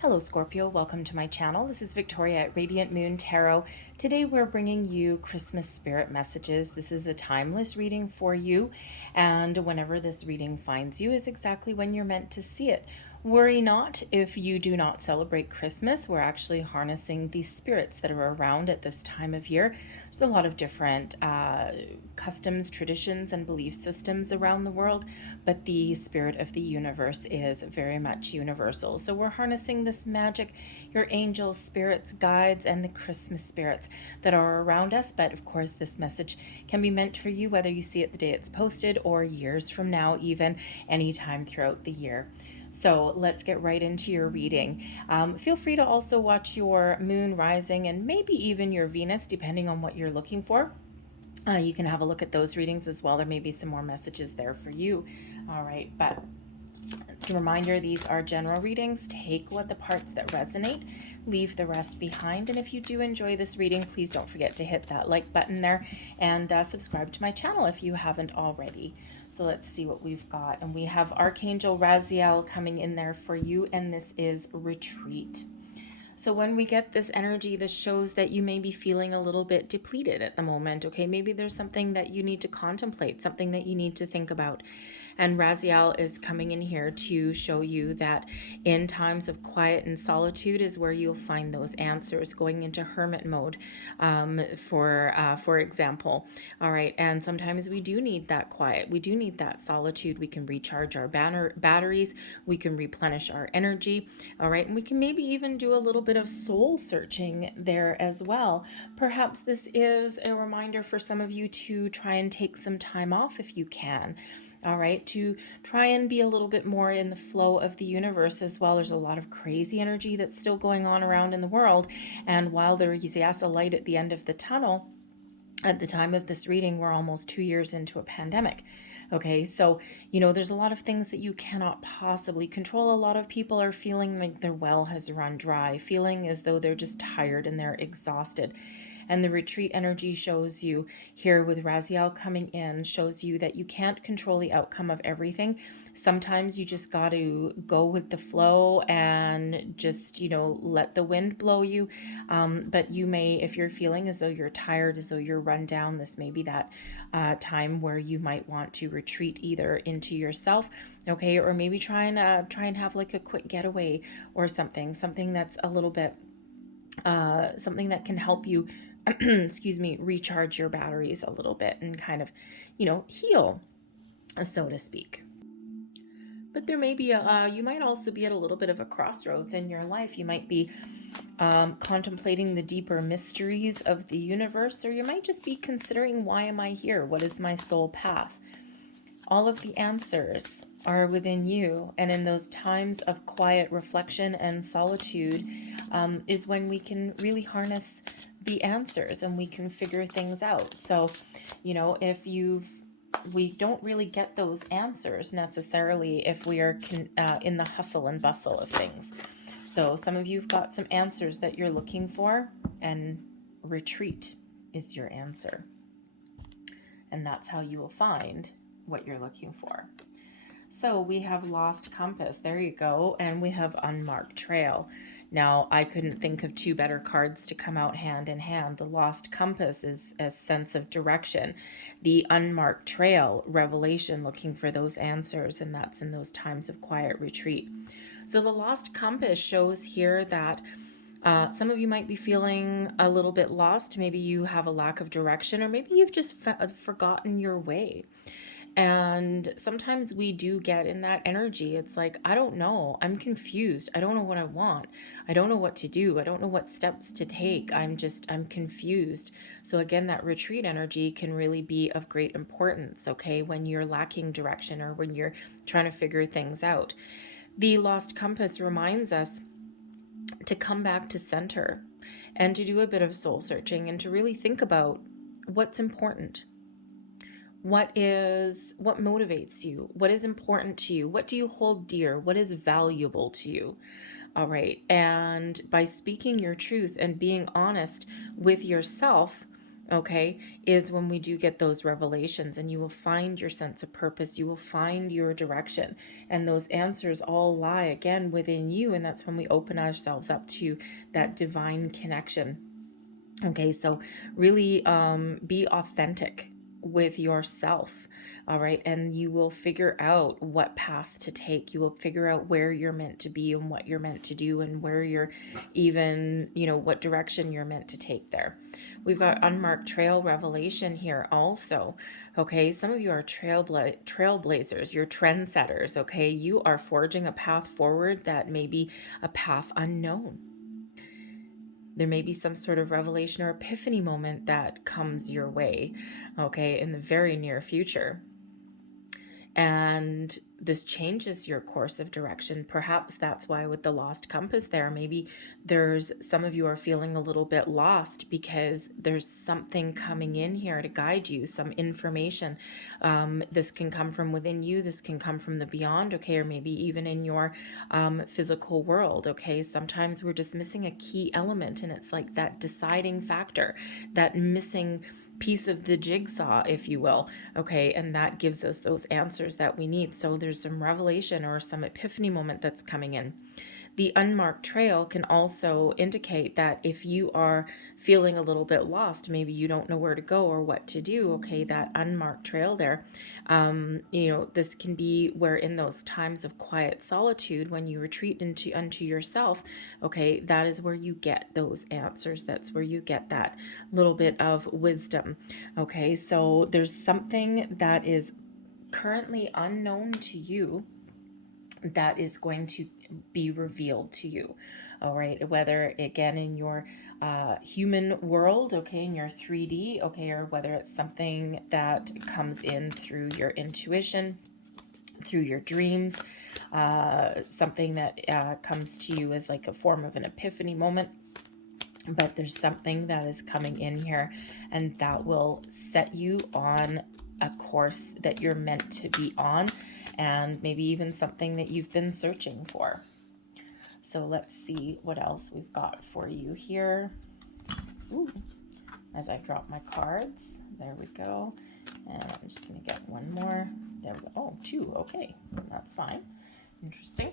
Hello Scorpio, welcome to my channel. This is Victoria at Radiant Moon Tarot. Today we're bringing you Christmas spirit messages. This is a timeless reading for you, and whenever this reading finds you is exactly when you're meant to see it. Worry not if you do not celebrate Christmas. We're actually harnessing the spirits that are around at this time of year. There's a lot of different customs, traditions, and belief systems around the world, but the spirit of the universe is very much universal. So we're harnessing this magic, your angels, spirits, guides, and the Christmas spirits that are around us. But of course, this message can be meant for you whether you see it the day it's posted or years from now, even anytime throughout the year. So let's get right into your reading. Feel free to also watch your moon rising and maybe even your Venus, depending on what you're looking for. You can have a look at those readings as well. There may be some more messages there for you. All right, but reminder, these are general readings. Take what the parts that resonate, leave the rest behind. And if you do enjoy this reading, please don't forget to hit that like button there and subscribe to my channel if you haven't already. So let's see what we've got. And we have Archangel Raziel coming in there for you, and this is retreat. So when we get this energy, this shows that you may be feeling a little bit depleted at the moment, okay? Maybe there's something that you need to contemplate, something that you need to think about. And Raziel is coming in here to show you that in times of quiet and solitude is where you'll find those answers, going into hermit mode, for example. All right, and sometimes we do need that quiet. We do need that solitude. We can recharge our batteries. We can replenish our energy. All right, and we can maybe even do a little bit of soul searching there as well. Perhaps this is a reminder for some of you to try and take some time off if you can. All right, to try and be a little bit more in the flow of the universe as well. There's a lot of crazy energy that's still going on around in the world. And while there is, yes, a light at the end of the tunnel, at the time of this reading, we're almost 2 years into a pandemic. Okay, so, there's a lot of things that you cannot possibly control. A lot of people are feeling like their well has run dry, feeling as though they're just tired and they're exhausted. And the retreat energy shows you here with Raziel coming in, shows you that you can't control the outcome of everything. Sometimes you just got to go with the flow and just, let the wind blow you. But you may, if you're feeling as though you're tired, as though you're run down, this may be that time where you might want to retreat either into yourself, okay, or maybe try and have like a quick getaway or something that's a little bit, something that can help you excuse me, recharge your batteries a little bit and kind of, heal, so to speak. But there may be you might also be at a little bit of a crossroads in your life. You might be contemplating the deeper mysteries of the universe, or you might just be considering, why am I here? What is my soul path? All of the answers are within you. And in those times of quiet reflection and solitude is when we can really harness the answers and we can figure things out. So, if we don't really get those answers necessarily if we are in the hustle and bustle of things. So some of you've got some answers that you're looking for, and retreat is your answer. And that's how you will find what you're looking for. So we have lost compass. There you go. And we have unmarked trail. Now, I couldn't think of two better cards to come out hand in hand. The lost compass is a sense of direction. The unmarked trail, revelation, looking for those answers, and that's in those times of quiet retreat. So the lost compass shows here that some of you might be feeling a little bit lost. Maybe you have a lack of direction, or maybe you've just forgotten your way. And sometimes we do get in that energy. It's like, I don't know. I'm confused. I don't know what I want. I don't know what to do. I don't know what steps to take. I'm confused. So again, that retreat energy can really be of great importance, okay, when you're lacking direction or when you're trying to figure things out. The lost compass reminds us to come back to center and to do a bit of soul searching and to really think about what's important. What motivates you? What is important to you? What do you hold dear? What is valuable to you? All right. And by speaking your truth and being honest with yourself, okay, is when we do get those revelations, and you will find your sense of purpose, you will find your direction, and those answers all lie again within you, and that's when we open ourselves up to that divine connection. Okay, so really be authentic with yourself, all right? And you will figure out what path to take. You will figure out where you're meant to be and what you're meant to do, and where you're even, what direction you're meant to take there. We've got unmarked trail revelation here also. Okay, some of you are trailblazers, you're trendsetters, okay? You are forging a path forward that may be a path unknown. There may be some sort of revelation or epiphany moment that comes your way, okay, in the very near future. And this changes your course of direction. Perhaps that's why with the lost compass there, maybe there's some of you are feeling a little bit lost because there's something coming in here to guide you, some information. This can come from within you. This can come from the beyond, okay, or maybe even in your physical world, okay? Sometimes we're just missing a key element, and it's like that deciding factor, that missing piece of the jigsaw, if you will, okay, and that gives us those answers that we need. So there's some revelation or some epiphany moment that's coming in. The unmarked trail can also indicate that if you are feeling a little bit lost, maybe you don't know where to go or what to do, okay, that unmarked trail there, this can be where in those times of quiet solitude, when you retreat unto yourself, okay, that is where you get those answers. That's where you get that little bit of wisdom, okay? So there's something that is currently unknown to you that is going to be revealed to you, all right, whether again in your human world, okay, in your 3D, okay, or whether it's something that comes in through your intuition, through your dreams, something that comes to you as like a form of an epiphany moment. But there's something that is coming in here, and that will set you on a course that you're meant to be on, and maybe even something that you've been searching for. So let's see what else we've got for you here. Ooh, as I drop my cards, there we go. And I'm just going to get one more. There we go. Oh, two. Okay, that's fine. Interesting.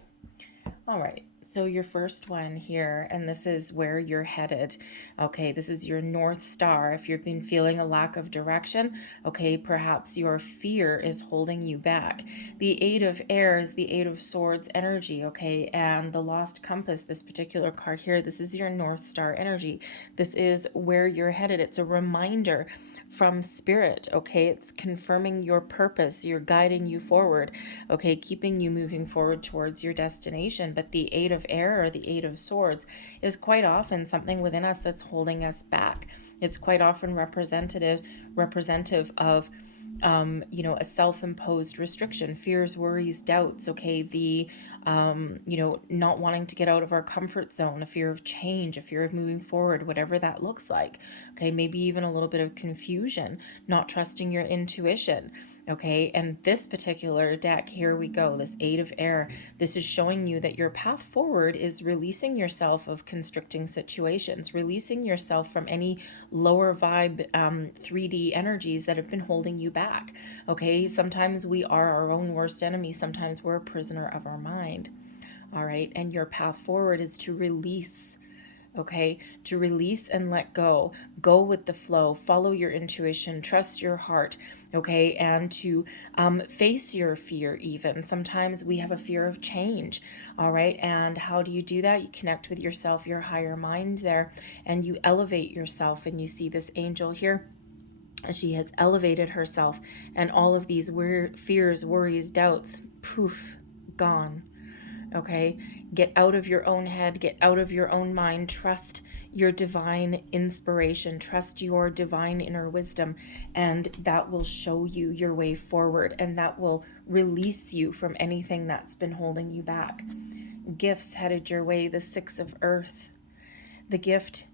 All right, so your first one here, and this is where you're headed. Okay, this is your North Star. If you've been feeling a lack of direction, okay, perhaps your fear is holding you back. The Eight of Air is the Eight of Swords energy, okay, and the Lost Compass, this particular card here, this is your North Star energy. This is where you're headed. It's a reminder from Spirit, okay? It's confirming your purpose. You're guiding you forward, okay? Keeping you moving forward towards your destination. But the Eight of Air, or the Eight of Swords, is quite often something within us that's holding us back. It's quite often representative of a self-imposed restriction, fears, worries, doubts, okay, the not wanting to get out of our comfort zone, a fear of change, a fear of moving forward, whatever that looks like, okay, maybe even a little bit of confusion, not trusting your intuition, okay. And this particular deck, here we go, this Eight of Air, this is showing you that your path forward is releasing yourself of constricting situations, releasing yourself from any lower vibe 3D energies that have been holding you back, okay. Sometimes we are our own worst enemy. Sometimes we're a prisoner of our mind, all right. And your path forward is to release, okay, to release and let go with the flow, follow your intuition, trust your heart, okay, and to face your fear even. Sometimes we have a fear of change, all right, and how do you do that? You connect with yourself, your higher mind there, and you elevate yourself, and you see this angel here. She has elevated herself, and all of these fears, worries, doubts, poof, gone. Okay, get out of your own head, get out of your own mind, trust your divine inspiration, trust your divine inner wisdom, and that will show you your way forward, and that will release you from anything that's been holding you back. Gifts headed your way, the Six of Earth. The gift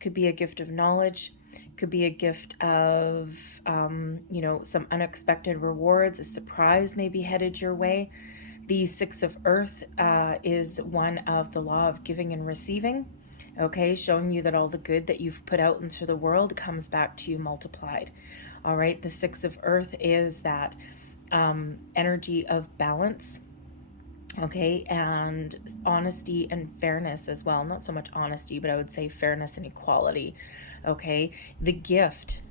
could be a gift of knowledge, could be a gift of, some unexpected rewards, a surprise may be headed your way. The Six of Earth is one of the law of giving and receiving. okay, showing you that all the good that you've put out into the world comes back to you multiplied. All right, the Six of Earth is that energy of balance, okay, and honesty and fairness as well. Not so much honesty, but I would say fairness and equality, okay. The gift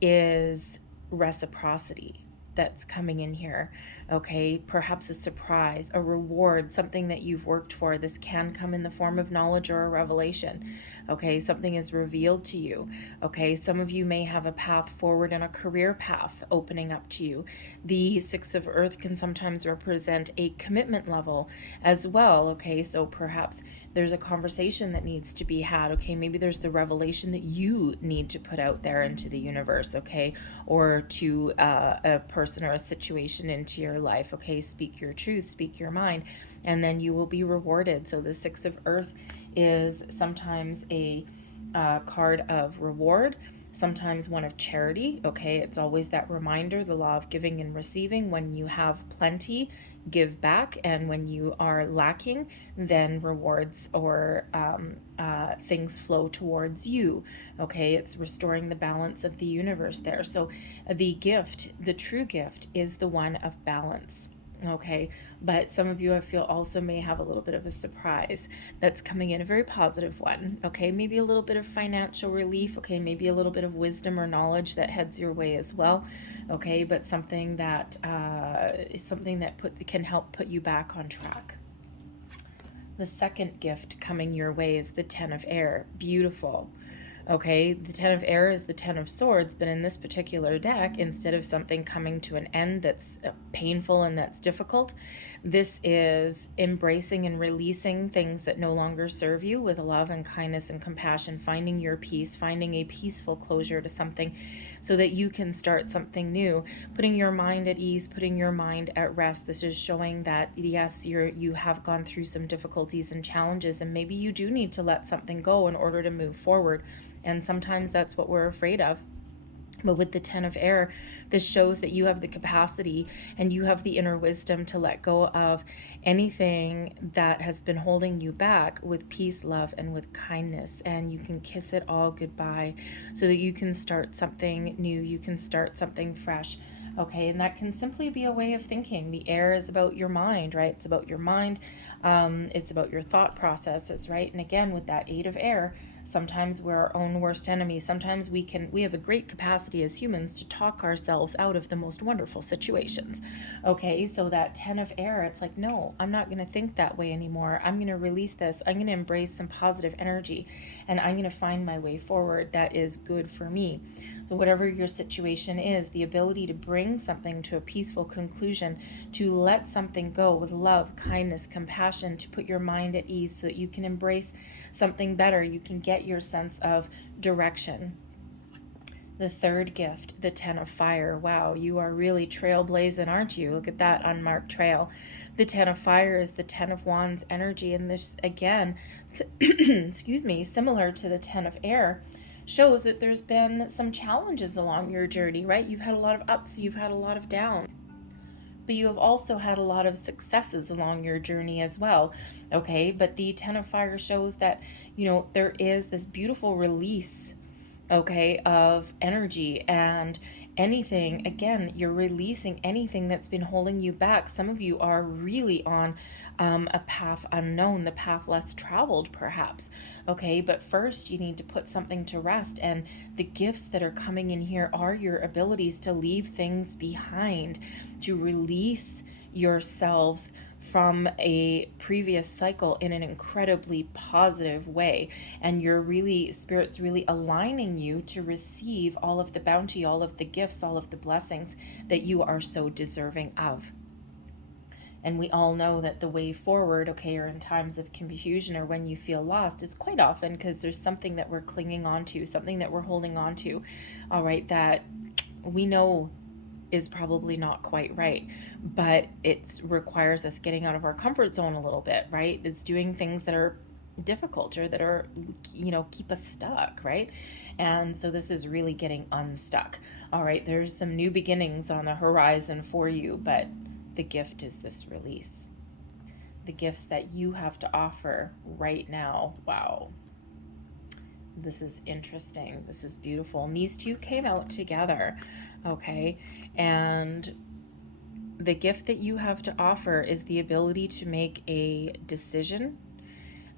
is reciprocity that's coming in here, okay? Perhaps a surprise, a reward, something that you've worked for. This can come in the form of knowledge or a revelation, okay? Something is revealed to you, okay? Some of you may have a path forward and a career path opening up to you. The Six of Earth can sometimes represent a commitment level as well, okay? So perhaps there's a conversation that needs to be had, okay? Maybe there's the revelation that you need to put out there into the universe, okay? Or to a person or a situation into your life, okay? Speak your truth, speak your mind, and then you will be rewarded. So the Six of Earth is sometimes a card of reward, sometimes one of charity, okay? It's always that reminder, the law of giving and receiving. When you have plenty, give back, and when you are lacking, then rewards or things flow towards you, okay? It's restoring the balance of the universe there. So the gift, the true gift, is the one of balance, okay? But some of you, I feel, also may have a little bit of a surprise that's coming in, a very positive one, okay? Maybe a little bit of financial relief, okay? Maybe a little bit of wisdom or knowledge that heads your way as well, okay? But something that can help put you back on track. The second gift coming your way is the Ten of Air. Beautiful. Okay, the Ten of Air is the Ten of Swords, but in this particular deck, instead of something coming to an end that's painful and that's difficult, this is embracing and releasing things that no longer serve you with love and kindness and compassion, finding your peace, finding a peaceful closure to something so that you can start something new, putting your mind at ease, putting your mind at rest. This is showing that, yes, you have gone through some difficulties and challenges, and maybe you do need to let something go in order to move forward. And sometimes that's what we're afraid of. But with the Ten of Air, this shows that you have the capacity and you have the inner wisdom to let go of anything that has been holding you back with peace, love, and with kindness. And you can kiss it all goodbye so that you can start something new, you can start something fresh. Okay, and that can simply be a way of thinking. The air is about your mind, right? It's about your mind. It's about your thought processes, right? And again, with that Eight of Air, sometimes we're our own worst enemy. Sometimes we have a great capacity as humans to talk ourselves out of the most wonderful situations. Okay, so that Ten of Air, it's like, no, I'm not going to think that way anymore. I'm going to release this. I'm going to embrace some positive energy, and I'm going to find my way forward that is good for me. So whatever your situation is, the ability to bring something to a peaceful conclusion, to let something go with love, kindness, compassion, to put your mind at ease so that you can embrace something better, you can get your sense of direction. The third gift, the Ten of Fire. Wow, you are really trailblazing, aren't you? Look at that unmarked trail. The Ten of Fire is the Ten of Wands energy, and this, again, excuse me, similar to the Ten of Air, shows that there's been some challenges along your journey, right? You've had a lot of ups, you've had a lot of downs, but you have also had a lot of successes along your journey as well, okay? But the Ten of Fire shows that, there is this beautiful release, okay, of energy and anything. Again, you're releasing anything that's been holding you back. Some of you are really on a path unknown, the path less traveled perhaps, okay? But first you need to put something to rest, and the gifts that are coming in here are your abilities to leave things behind, to release yourselves from a previous cycle in an incredibly positive way. And Spirit's really aligning you to receive all of the bounty, all of the gifts, all of the blessings that you are so deserving of. And we all know that the way forward, okay, or in times of confusion or when you feel lost, is quite often because there's something that we're clinging on to, something that we're holding on to, all right, that we know is probably not quite right, but it requires us getting out of our comfort zone a little bit, right? It's doing things that are difficult or that are, keep us stuck, right? And so this is really getting unstuck. All right, there's some new beginnings on the horizon for you, but the gift is this release. The gifts that you have to offer right now. Wow. This is interesting. This is beautiful. And these two came out together, okay? And the gift that you have to offer is the ability to make a decision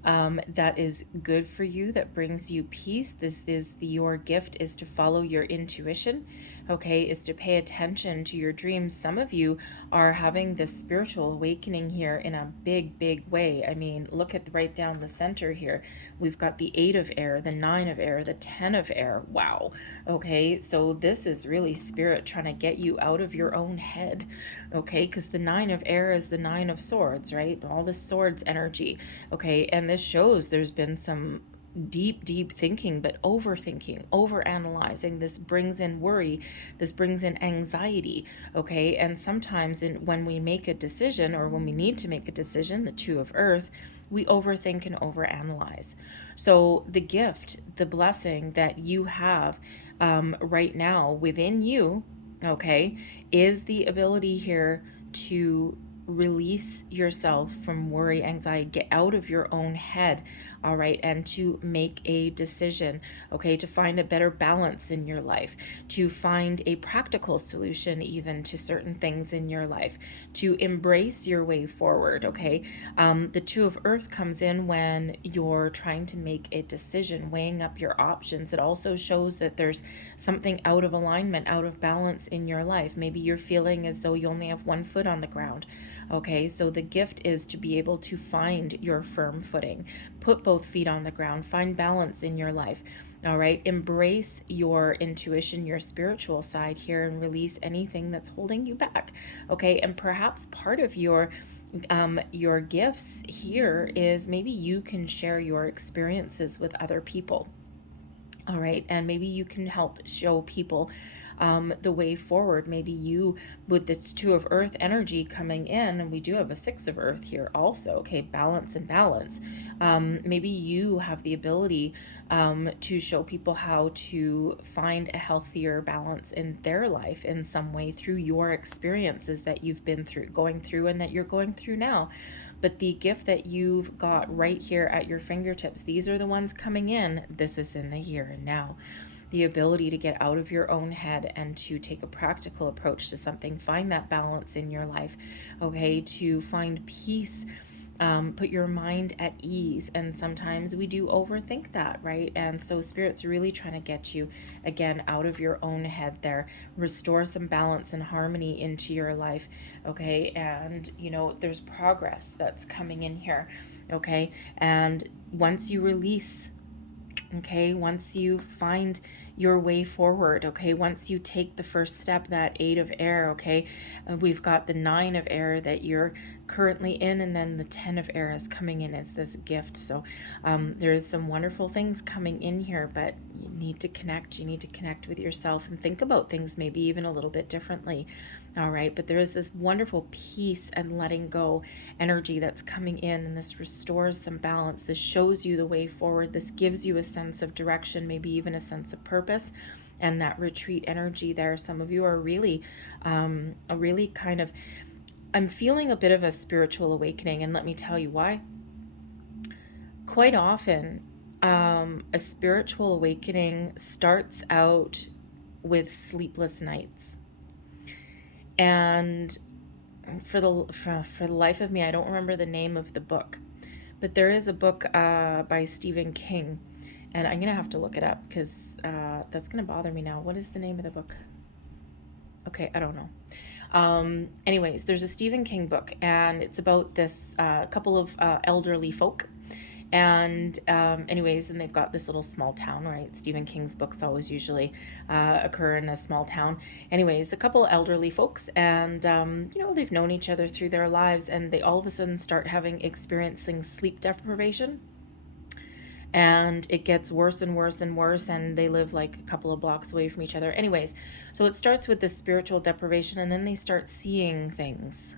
that is good for you, that brings you peace. This is your gift is to follow your intuition, okay, is to pay attention to your dreams. Some of you are having this spiritual awakening here in a big way. I mean, look at right down the center here. We've got the 8 of air, the 9 of air, the 10 of air. Wow. Okay, so this is really spirit trying to get you out of your own head, okay, because the 9 of air is the 9 of swords, right? All the swords energy, okay, and this shows there's been some deep thinking, but overthinking, overanalyzing. This brings in worry, this brings in anxiety, okay? And sometimes when we make a decision, or when we need to make a decision, the 2 of earth, we overthink and overanalyze. So the gift, the blessing that you have right now within you, okay, is the ability here to release yourself from worry, anxiety, get out of your own head, all right, and to make a decision, okay, to find a better balance in your life, to find a practical solution even to certain things in your life, to embrace your way forward, okay. The 2 of earth comes in when you're trying to make a decision, weighing up your options. It also shows that there's something out of alignment, out of balance in your life. Maybe you're feeling as though you only have one foot on the ground. Okay, so the gift is to be able to find your firm footing, put both feet on the ground, find balance in your life. All right, embrace your intuition, your spiritual side here, and release anything that's holding you back. Okay, and perhaps part of your gifts here is maybe you can share your experiences with other people. All right, and maybe you can help show people the way forward. Maybe you, with this 2 of earth energy coming in, and we do have a 6 of earth here also, okay, balance and balance. Maybe you have the ability to show people how to find a healthier balance in their life in some way through your experiences that you've been going through and that you're going through now. But the gift that you've got right here at your fingertips, these are the ones coming in. This is in the here and now. The ability to get out of your own head and to take a practical approach to something, find that balance in your life, okay, to find peace, put your mind at ease. And sometimes we do overthink that, right? And so Spirit's really trying to get you, again, out of your own head there, restore some balance and harmony into your life, okay? And, you know, there's progress that's coming in here, okay? And once you release, okay, once you find your way forward, okay, once you take the first step, that 8 of air, okay, we've got the 9 of air that you're currently in, and then the 10 of air is coming in as this gift. So there's some wonderful things coming in here, but you need to connect with yourself and think about things maybe even a little bit differently. All right, but there is this wonderful peace and letting go energy that's coming in, and this restores some balance. This shows you the way forward. This gives you a sense of direction, maybe even a sense of purpose, and that retreat energy there. Some of you are really, a really kind of, I'm feeling a bit of a spiritual awakening, and let me tell you why. Quite often, a spiritual awakening starts out with sleepless nights. And for the life of me, I don't remember the name of the book, but there is a book by Stephen King, and I'm gonna have to look it up because that's gonna bother me now. What is the name of the book? Okay, I don't know. Anyways, there's a Stephen King book, and it's about this couple of elderly folk. And anyways, and they've got this little small town, right? Stephen King's books always usually occur in a small town. Anyways, a couple elderly folks, and you know, they've known each other through their lives, and they all of a sudden start experiencing sleep deprivation. And it gets worse and worse and worse, and they live like a couple of blocks away from each other. Anyways, so it starts with this spiritual deprivation, and then they start seeing things.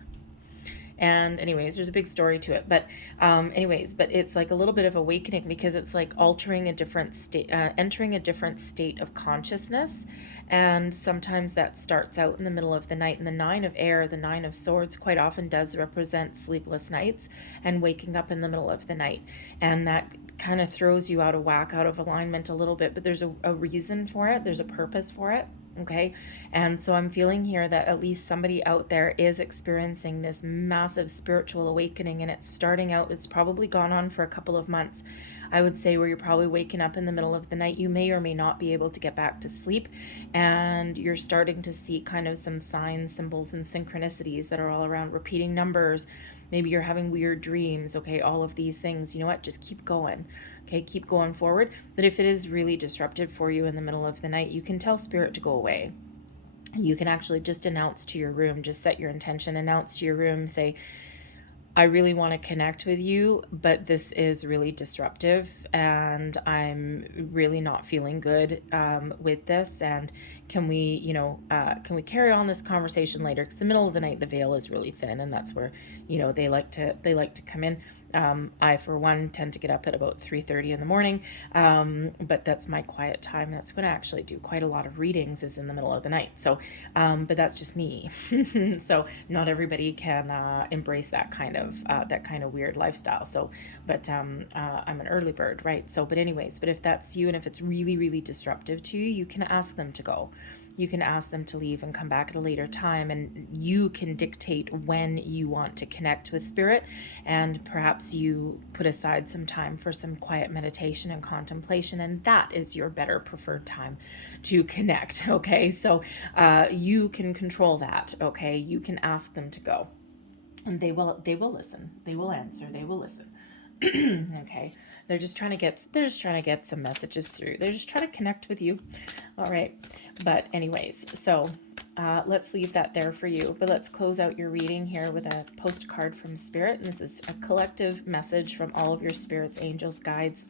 And anyways, there's a big story to it, but anyways, but it's like a little bit of awakening, because it's like altering a different state, entering a different state of consciousness. And sometimes that starts out in the middle of the night. And the Nine of Air, the Nine of Swords, quite often does represent sleepless nights and waking up in the middle of the night. And that kind of throws you out of whack, out of alignment a little bit, but there's a reason for it. There's a purpose for it. Okay. And so I'm feeling here that at least somebody out there is experiencing this massive spiritual awakening, and it's starting out, it's probably gone on for a couple of months, I would say, where you're probably waking up in the middle of the night. You may or may not be able to get back to sleep, and you're starting to see kind of some signs, symbols, and synchronicities that are all around, repeating numbers. Maybe you're having weird dreams. Okay, all of these things. You know what? Just keep going. Okay, keep going forward. But if it is really disruptive for you in the middle of the night, you can tell spirit to go away. You can actually just announce to your room, just set your intention, announce to your room, say, I really want to connect with you, but this is really disruptive, and I'm really not feeling good with this. And can we carry on this conversation later? Because the middle of the night, the veil is really thin, and that's where, they like to come in. I, for one, tend to get up at about 3:30 in the morning, but that's my quiet time. That's when I actually do quite a lot of readings, is in the middle of the night. So, but that's just me. So not everybody can embrace that kind of weird lifestyle. So, but I'm an early bird, right? So, but anyways, but if that's you, and if it's really, really disruptive to you, you can ask them to go. You can ask them to leave and come back at a later time, and you can dictate when you want to connect with spirit. And perhaps you put aside some time for some quiet meditation and contemplation, and that is your better preferred time to connect. Okay, so you can control that. Okay, you can ask them to go, and they will listen. They will answer. They will listen. Okay, they're just trying to get some messages through. They're just trying to connect with you. All right, but anyways, so let's leave that there for you. But let's close out your reading here with a postcard from Spirit. And this is a collective message from all of your spirits, angels, guides,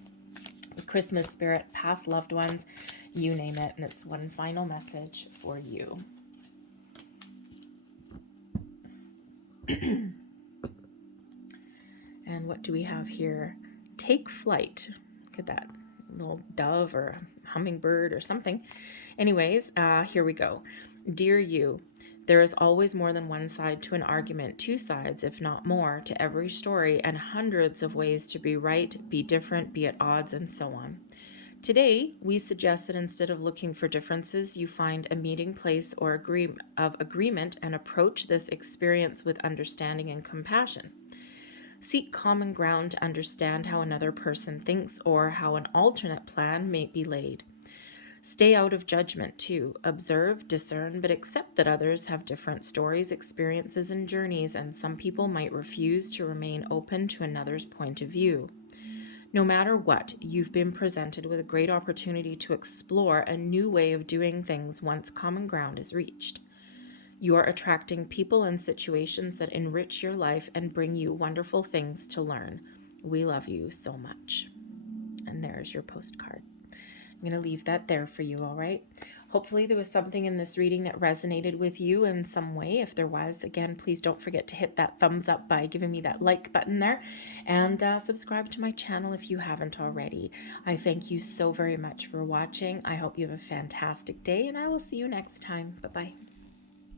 the Christmas spirit, past loved ones, you name it. And it's one final message for you. And what do we have here? Take flight. Look at that little dove or hummingbird or something. Anyways, here we go. Dear you, there is always more than one side to an argument, two sides, if not more, to every story, and hundreds of ways to be right, be different, be at odds, and so on. Today, we suggest that instead of looking for differences, you find a meeting place or agreement and approach this experience with understanding and compassion. Seek common ground to understand how another person thinks or how an alternate plan may be laid. Stay out of judgment too. Observe, discern, but accept that others have different stories, experiences, and journeys, and some people might refuse to remain open to another's point of view. No matter what, you've been presented with a great opportunity to explore a new way of doing things once common ground is reached. You are attracting people and situations that enrich your life and bring you wonderful things to learn. We love you so much. And there's your postcard. I'm going to leave that there for you, all right? Hopefully there was something in this reading that resonated with you in some way. If there was, again, please don't forget to hit that thumbs up by giving me that like button there, and subscribe to my channel if you haven't already. I thank you so very much for watching. I hope you have a fantastic day, and I will see you next time. Bye-bye.